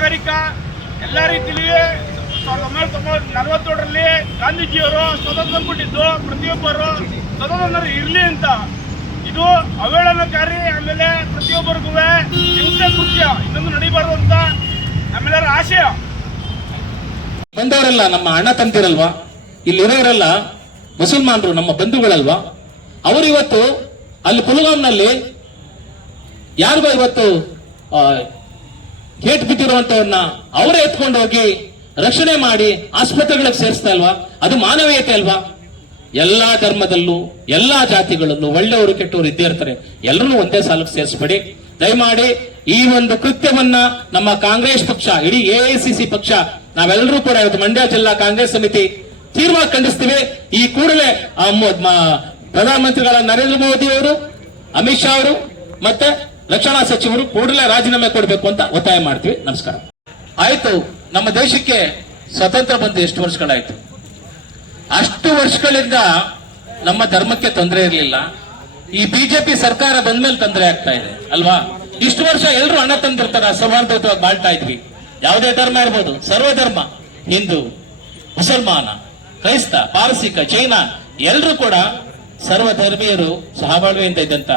ನಾಗರಿಕ, ಎಲ್ಲ ರೀತಿಲಿ ಸಾವಿರದ ಒಂಬೈನೂರ ತೊಂಬತ್ತು ನಲವತ್ತೇಳರಲ್ಲಿ ಗಾಂಧೀಜಿಯವರು ಸ್ವತಂತ್ರ ಕೊಟ್ಟಿದ್ದು ಪ್ರತಿಯೊಬ್ಬರು ಸ್ವತಂತ್ರ ಇರಲಿ ಅಂತ. ಇದು ಅವಹೇಳನಕಾರಿ, ಆಮೇಲೆ ಪ್ರತಿಯೊಬ್ಬರಿಗೂ ಹಿಂಸೆ ಕೃತ್ಯ. ಇದೊಂದು ನಡೀಬಾರ್ದು ಅಂತ ನಮ್ಮೆಲ್ಲರ ಆಶಯ. ಬಂದವರೆಲ್ಲ ನಮ್ಮ ಅಣ್ಣ ತಂದಿರಲ್ವಾ? ಇಲ್ಲಿರೋರೆಲ್ಲ ಮುಸಲ್ಮಾನರು, ನಮ್ಮ ಬಂಧುಗಳಲ್ವಾ? ಅವರು ಇವತ್ತು ಅಲ್ಲಿ ಪುಲ್ಗಾಮ್ನಲ್ಲಿ ಯಾರಿಗೋ ಇವತ್ತು ಏಟ್ ಬಿದ್ದಿರುವಂತವ್ರನ್ನ ಅವರೇ ಎತ್ಕೊಂಡು ಹೋಗಿ ರಕ್ಷಣೆ ಮಾಡಿ ಆಸ್ಪತ್ರೆಗಳಿಗೆ ಸೇರಿಸ್ತಾ ಇಲ್ವಾ? ಅದು ಮಾನವೀಯತೆ ಅಲ್ವಾ? ಎಲ್ಲಾ ಧರ್ಮದಲ್ಲೂ, ಎಲ್ಲಾ ಜಾತಿಗಳಲ್ಲೂ ಒಳ್ಳೆಯವರು ಕೆಟ್ಟವರು ಇದ್ದೇ ಇರ್ತಾರೆ. ಎಲ್ಲರೂ ಒಂದೇ ಸಾಲಕ್ಕೆ ಸೇರಿಸ್ಬೇಡಿ. ದಯಮಾಡಿ ಈ ಒಂದು ಕೃತ್ಯವನ್ನ ನಮ್ಮ ಕಾಂಗ್ರೆಸ್ ಪಕ್ಷ, ಇಡೀ ಎಐಸಿಸಿ ಪಕ್ಷ, ನಾವೆಲ್ಲರೂ ಕೂಡ ಇವತ್ತು ಮಂಡ್ಯ ಜಿಲ್ಲಾ ಕಾಂಗ್ರೆಸ್ ಸಮಿತಿ ತೀರ್ಮಾನ ಖಂಡಿಸ್ತೀವಿ. ಈ ಕೂಡಲೇ ಪ್ರಧಾನಮಂತ್ರಿಗಳ ನರೇಂದ್ರ ಮೋದಿ ಅವರು, ಅಮಿತ್ ಶಾ ಅವರು ಮತ್ತೆ ರಕ್ಷಣಾ ಸಚಿವರು ಕೂಡಲೇ ರಾಜೀನಾಮೆ ಕೊಡಬೇಕು ಅಂತ ಒತ್ತಾಯ ಮಾಡ್ತೀವಿ. ನಮಸ್ಕಾರ. ಆಯ್ತು, ನಮ್ಮ ದೇಶಕ್ಕೆ ಸ್ವತಂತ್ರ ಬಂದು ಎಷ್ಟು ವರ್ಷಗಳಾಯ್ತು? ಅಷ್ಟು ವರ್ಷಗಳಿಂದ ನಮ್ಮ ಧರ್ಮಕ್ಕೆ ತೊಂದರೆ ಇರಲಿಲ್ಲ. ಈ ಬಿಜೆಪಿ ಸರ್ಕಾರ ಬಂದ್ಮೇಲೆ ತೊಂದರೆ ಆಗ್ತಾ ಇದೆ, ಅಲ್ವಾ? ಇಷ್ಟು ವರ್ಷ ಎಲ್ಲರೂ ಅಣ್ಣ ತಂದಿರ್ತಾರ, ಸೌಹಾರ್ದಯುತವಾಗಿ ಬಾಳ್ತಾ ಇದ್ವಿ. ಯಾವುದೇ ಧರ್ಮ ಇರ್ಬೋದು, ಸರ್ವಧರ್ಮ, ಹಿಂದೂ, ಮುಸಲ್ಮಾನ, ಕ್ರೈಸ್ತ, ಪಾರಸಿಕ, ಜೈನ ಎಲ್ಲರೂ ಕೂಡ ಸರ್ವಧರ್ಮೀಯರು ಸಹಬಾಳ್ವೆಯಿಂದ ಇದ್ದಂತ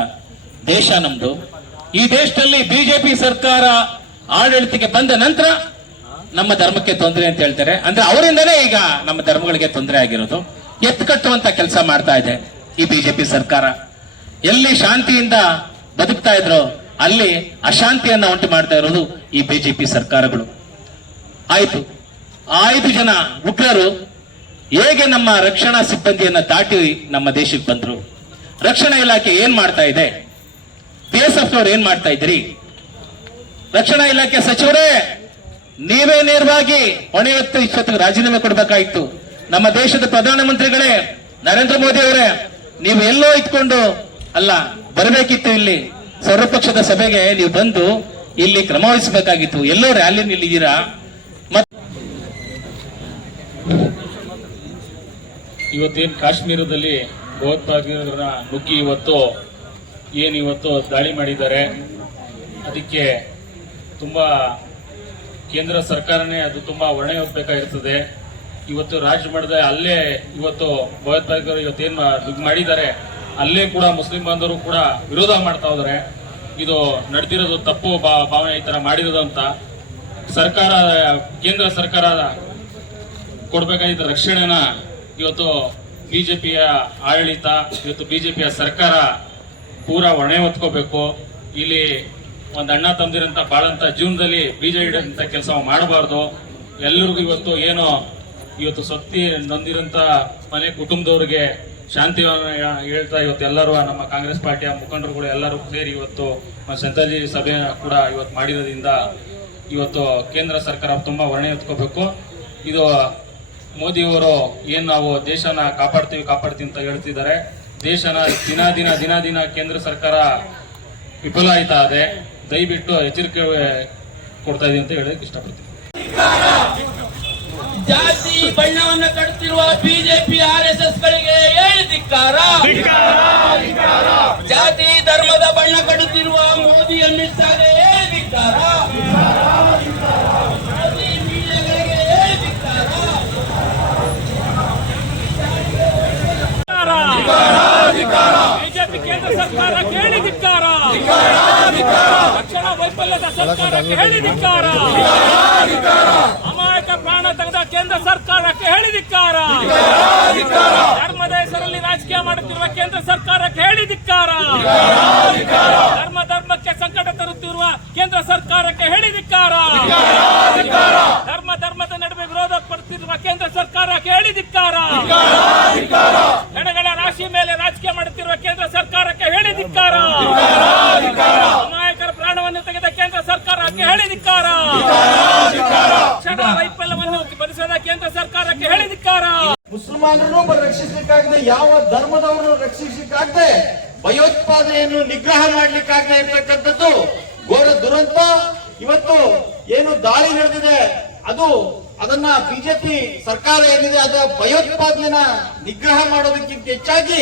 ದೇಶ ನಮ್ದು. ಈ ದೇಶದಲ್ಲಿ ಬಿಜೆಪಿ ಸರ್ಕಾರ ಆಡಳಿತಕ್ಕೆ ಬಂದ ನಂತರ ನಮ್ಮ ಧರ್ಮಕ್ಕೆ ತೊಂದರೆ ಅಂತ ಹೇಳ್ತಾರೆ. ಅಂದ್ರೆ ಅವರಿಂದಲೇ ಈಗ ನಮ್ಮ ಧರ್ಮಗಳಿಗೆ ತೊಂದರೆ ಆಗಿರೋದು. ಎತ್ತು ಕಟ್ಟುವಂತ ಕೆಲಸ ಮಾಡ್ತಾ ಇದೆ ಈ ಬಿಜೆಪಿ ಸರ್ಕಾರ. ಎಲ್ಲಿ ಶಾಂತಿಯಿಂದ ಬದುಕ್ತಾ ಇದ್ರು ಅಲ್ಲಿ ಅಶಾಂತಿಯನ್ನ ಉಂಟು ಮಾಡ್ತಾ ಇರೋದು ಈ ಬಿಜೆಪಿ ಸರ್ಕಾರಗಳು. ಆಯ್ತು. ಐದು ಜನ ಉಗ್ರರು ಹೇಗೆ ನಮ್ಮ ರಕ್ಷಣಾ ಸಿಬ್ಬಂದಿಯನ್ನ ದಾಟಿ ನಮ್ಮ ದೇಶಕ್ಕೆ ಬಂದ್ರು? ರಕ್ಷಣಾ ಇಲಾಖೆ ಏನ್ ಮಾಡ್ತಾ ಇದೆ? ಬಿ ಎಸ್ ಎಫ್ ಏನ್ ಮಾಡ್ತಾ ಇದ್ರಿ ರಕ್ಷಣಾ ಇಲಾಖೆ ಸಚಿವರೇ, ನೀವೇ ನೇರವಾಗಿ ಹೊಣೆ ಹೊತ್ತು ಇಷ್ಟೊತ್ತಿಗೆ ರಾಜೀನಾಮೆ ಕೊಡಬೇಕಾಗಿತ್ತು ನಮ್ಮ ದೇಶದ ಪ್ರಧಾನಮಂತ್ರಿಗಳೇ, ನರೇಂದ್ರ ಮೋದಿ ಅವರೇ, ನೀವು ಎಲ್ಲೋ ಇಟ್ಕೊಂಡು ಅಲ್ಲ, ಬರಬೇಕಿತ್ತು ಇಲ್ಲಿ. ಸರ್ವಪಕ್ಷದ ಸಭೆಗೆ ನೀವು ಬಂದು ಇಲ್ಲಿ ಕ್ರಮ ವಹಿಸಬೇಕಾಗಿತ್ತು. ಎಲ್ಲೋ ರ್ಯಾಲಿ ನಿಲ್ಲಿದ್ದೀರಾ? ಇವತ್ತೇನು ಕಾಶ್ಮೀರದಲ್ಲಿ ಭಯೋತ್ಪಾದಕರನ್ನ ನುಗ್ಗಿ ಇವತ್ತು ಏನು ಇವತ್ತು ದಾಳಿ ಮಾಡಿದ್ದಾರೆ, ಅದಕ್ಕೆ ತುಂಬ ಕೇಂದ್ರ ಸರ್ಕಾರನೇ ಅದು ತುಂಬ ಹೊಣೆ ಹೊತ್ತಬೇಕಾಗಿರ್ತದೆ ಇವತ್ತು ರಾಜ್ಯ ಮಟ್ಟದ ಅಲ್ಲೇ ಇವತ್ತು ಭಯೋತ್ಪಾದಕರು ಇವತ್ತೇನು ಇದು ಮಾಡಿದ್ದಾರೆ, ಅಲ್ಲೇ ಕೂಡ ಮುಸ್ಲಿಂ ಬಾಂಧವರು ಕೂಡ ವಿರೋಧ ಮಾಡ್ತಾ ಹೋದರೆ, ಇದು ನಡೆದಿರೋದು ತಪ್ಪು ಭಾವನೆ ಈ ಥರ ಮಾಡಿರೋದು ಅಂತ ಸರ್ಕಾರ, ಕೇಂದ್ರ ಸರ್ಕಾರ ಕೊಡಬೇಕಾಗಿದ್ದ ರಕ್ಷಣೆನ ಇವತ್ತು ಬಿಜೆಪಿಯ ಆಡಳಿತ, ಇವತ್ತು ಬಿಜೆಪಿಯ ಸರ್ಕಾರ ಪೂರ ಹೊಣೆ ಹೊತ್ಕೋಬೇಕು. ಇಲ್ಲಿ ಒಂದು ಅಣ್ಣ ತಂದಿರಂತ ಬಾಳಂತ ಜೀವನದಲ್ಲಿ ಬೀಜ ಇಡಂತ ಕೆಲಸ ಮಾಡಬಾರ್ದು. ಎಲ್ಲರಿಗೂ ಇವತ್ತು ಏನು ಇವತ್ತು ಸತ್ತಿ ನೊಂದಿರಂತ ಮನೆ ಕುಟುಂಬದವ್ರಿಗೆ ಶಾಂತಿ ಹೇಳ್ತಾ ಇವತ್ತು ಎಲ್ಲರೂ, ನಮ್ಮ ಕಾಂಗ್ರೆಸ್ ಪಾರ್ಟಿಯ ಮುಖಂಡರುಗಳು ಎಲ್ಲರೂ ಸೇರಿ ಇವತ್ತು ಸಂತಾಜಿ ಸಭೆ ಕೂಡ ಇವತ್ತು ಮಾಡಿರೋದ್ರಿಂದ ಇವತ್ತು ಕೇಂದ್ರ ಸರ್ಕಾರ ತುಂಬಾ ಹೊಣೆ ಎತ್ಕೋಬೇಕು ಇದು ಮೋದಿಯವರು ಏನು ನಾವು ದೇಶನ ಕಾಪಾಡ್ತೀವಿ ಕಾಪಾಡ್ತೀವಿ ಅಂತ ಹೇಳ್ತಿದ್ದಾರೆ. ದೇಶನ ದಿನ ದಿನ ದಿನ ದಿನ ಕೇಂದ್ರ ಸರ್ಕಾರ ವಿಫಲ ಆಯ್ತಾ ಇದೆ. ದಯವಿಟ್ಟು ಎಚ್ಚರಿಕೆ ಕೊಡ್ತಾ ಇದೆ ಅಂತ ಹೇಳಕ್ ಇಷ್ಟಪಡ್ತೀನಿ. ಜಾತಿ ಬಣ್ಣವನ್ನು ಕಟ್ತಿರುವ ಬಿಜೆಪಿ ಆರ್ ಎಸ್ ಎಸ್ ಗಳಿಗೆ ಹೇಳಿ ಧಿಕ್ಕಾರ ಜಾತಿ ಧರ್ಮದ ಬಣ್ಣ ಕಡುತ್ತಿರುವ ಮೋದಿ ಅಮಿತ್ ಶಾಗೆ ಹೇಳಿ ಧಿಕ್ಕಾರ ಜಾತಿ ಮೀಡಿಯಾಗಳಿಗೆ ಹೇಳಿ ಧಿಕ್ಕಾರ ಬಿಜೆಪಿ ಕೇಂದ್ರ ಸರ್ಕಾರ ಕೇಳಿ ಧಿಕ್ಕಾರ ರಕ್ಷಣಾ ವೈಫಲ್ಯದ ಸರ್ಕಾರಕ್ಕೆ ಹೇಳಿ ಧಿಕ್ಕಾರ ಅಮಾಯಕ ಪ್ರಾಣ ತೆಗೆದ ಕೇಂದ್ರ ಸರ್ಕಾರಕ್ಕೆ ಹೇಳಿ ಧಿಕ್ಕಾರ ಧರ್ಮದ ಹೆಸರಲ್ಲಿ ರಾಜಕೀಯ ಮಾಡುತ್ತಿರುವ ಕೇಂದ್ರ ಸರ್ಕಾರಕ್ಕೆ ಹೇಳಿ ಧಿಕ್ಕಾರ ಧರ್ಮ ಧರ್ಮಕ್ಕೆ ಸಂಕಟ ತರುತ್ತಿರುವ ಕೇಂದ್ರ ಸರ್ಕಾರಕ್ಕೆ ಹೇಳಿ ಧಿಕ್ಕಾರ ಧರ್ಮ ಧರ್ಮದ ನಡುವೆ ವಿರೋಧ ಪಡುತ್ತಿರುವ ಕೇಂದ್ರ ಸರ್ಕಾರಕ್ಕೆ ಹೇಳಿ ಧಿಕ್ಕಾರ ಹೆಣಗಳ ರಾಶಿ ಮೇಲೆ ರಾಜಕೀಯ ಮಾಡುತ್ತಿರುವ ಕೇಂದ್ರ ಸರ್ಕಾರಕ್ಕೆ ಹೇಳಿ ಧಿಕ್ಕಾರ ಅಮಾಯಕರ ಪ್ರಾಣವನ್ನು ತೆಗೆದ ಕೇಂದ್ರ ಸರ್ಕಾರಕ್ಕೆ ಹೇಳಿ ಧಿಕ್ಕಾರ. ವೈಫಲ್ಯವನ್ನು ಭರಿಸದ ಕೇಂದ್ರ ಸರ್ಕಾರಕ್ಕೆ ಹೇಳಿ ಧಿಕ್ಕಾರ. ಮುಸಲ್ಮಾನರನ್ನು ರಕ್ಷಿಸಲಿಕ್ಕಾಗದೆ, ಯಾವ ಧರ್ಮದವರನ್ನು ರಕ್ಷಿಸಲಿಕ್ಕಾಗದೆ, ಭಯೋತ್ಪಾದನೆಯನ್ನು ನಿಗ್ರಹ ಮಾಡ್ಲಿಕ್ಕಾಗದೆ ಇರತಕ್ಕಂಥದ್ದು ಘೋರ ದುರಂತ. ಇವತ್ತು ಏನು ದಾಳಿ ನಡೆದಿದೆ, ಅದು ಅದನ್ನ ಬಿಜೆಪಿ ಸರ್ಕಾರ ಏನಿದೆ ಅದರ ಭಯೋತ್ಪಾದನೆನ ನಿಗ್ರಹ ಮಾಡೋದಕ್ಕಿಂತ ಹೆಚ್ಚಾಗಿ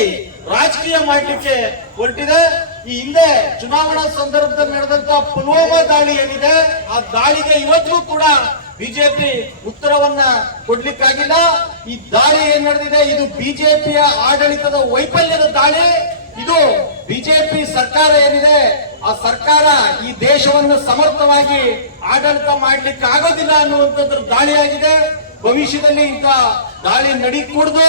ರಾಜಕೀಯ ಮಾಡಲಿಕ್ಕೆ ಹೊರಟಿದೆ. ಈ ಹಿಂದೆ ಚುನಾವಣಾ ಸಂದರ್ಭದಲ್ಲಿ ನಡೆದಂತ ಪುಲ್ವಾಮಾ ದಾಳಿ ಏನಿದೆ, ಆ ದಾಳಿಗೆ ಇವತ್ತು ಕೂಡ ಬಿಜೆಪಿ ಉತ್ತರವನ್ನ ಕೊಡ್ಲಿಕ್ಕಾಗಿಲ್ಲ. ಈ ದಾಳಿ ಏನ್ ನಡೆದಿದೆ, ಇದು ಬಿಜೆಪಿಯ ಆಡಳಿತದ ವೈಫಲ್ಯದ ದಾಳಿ. ಇದು ಬಿಜೆಪಿ ಸರ್ಕಾರ ಏನಿದೆ, ಆ ಸರ್ಕಾರ ಈ ದೇಶವನ್ನು ಸಮರ್ಥವಾಗಿ ಆಡಳಿತ ಮಾಡ್ಲಿಕ್ಕೆ ಆಗೋದಿಲ್ಲ ಅನ್ನುವಂಥದ್ರ ದಾಳಿಯಾಗಿದೆ. ಭವಿಷ್ಯದಲ್ಲಿ ಇಂಥ ದಾಳಿ ನಡೀಕೂಡ್ದು.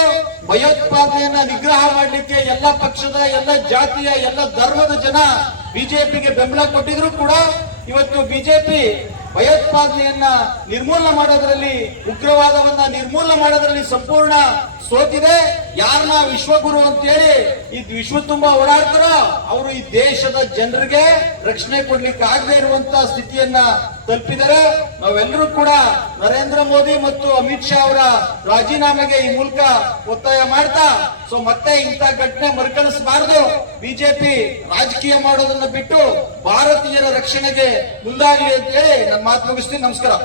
ಭಯೋತ್ಪಾದನೆಯನ್ನ ನಿಗ್ರಹ ಮಾಡಲಿಕ್ಕೆ ಎಲ್ಲ ಪಕ್ಷದ, ಎಲ್ಲ ಜಾತಿಯ, ಎಲ್ಲ ಧರ್ಮದ ಜನ ಬಿಜೆಪಿಗೆ ಬೆಂಬಲ ಕೊಟ್ಟಿದ್ರು ಕೂಡ ಇವತ್ತು ಬಿಜೆಪಿ ಭಯೋತ್ಪಾದನೆಯನ್ನ ನಿರ್ಮೂಲನೆ ಮಾಡೋದ್ರಲ್ಲಿ, ಉಗ್ರವಾದವನ್ನ ನಿರ್ಮೂಲನೆ ಮಾಡೋದ್ರಲ್ಲಿ ಸಂಪೂರ್ಣ ಸೋತಿದೆ. ಯಾರನ್ನ ವಿಶ್ವಗುರು ಅಂತೇಳಿ ಈ ವಿಶ್ವ ತುಂಬಾ ಓಡಾಡ್ತಾರೋ ಅವರು ಈ ದೇಶದ ಜನರಿಗೆ ರಕ್ಷಣೆ ಕೊಡ್ಲಿಕ್ಕೆ ಆಗದೆ ಇರುವಂತ ಸ್ಥಿತಿಯನ್ನ ತಲುಪಿದರೆ ನಾವೆಲ್ಲರೂ ಕೂಡ ನರೇಂದ್ರ ಮೋದಿ ಮತ್ತು ಅಮಿತ್ ಶಾ ಅವರ ರಾಜೀನಾಮೆಗೆ ಈ ಮೂಲಕ ಒತ್ತಾಯ ಮಾಡ್ತಾ, ಸೊ ಮತ್ತೆ ಇಂಥ ಘಟನೆ ಮರುಕಳಿಸಬಾರದು. ಬಿಜೆಪಿ ರಾಜಕೀಯ ಮಾಡೋದನ್ನ ಬಿಟ್ಟು ಭಾರತೀಯರ ರಕ್ಷಣೆಗೆ ಮುಂದಾಗಲಿ ಅಂತ ಹೇಳಿ ನನ್ನ ಮಾತು ಮುಗಿಸ್ತೀನಿ. ನಮಸ್ಕಾರ.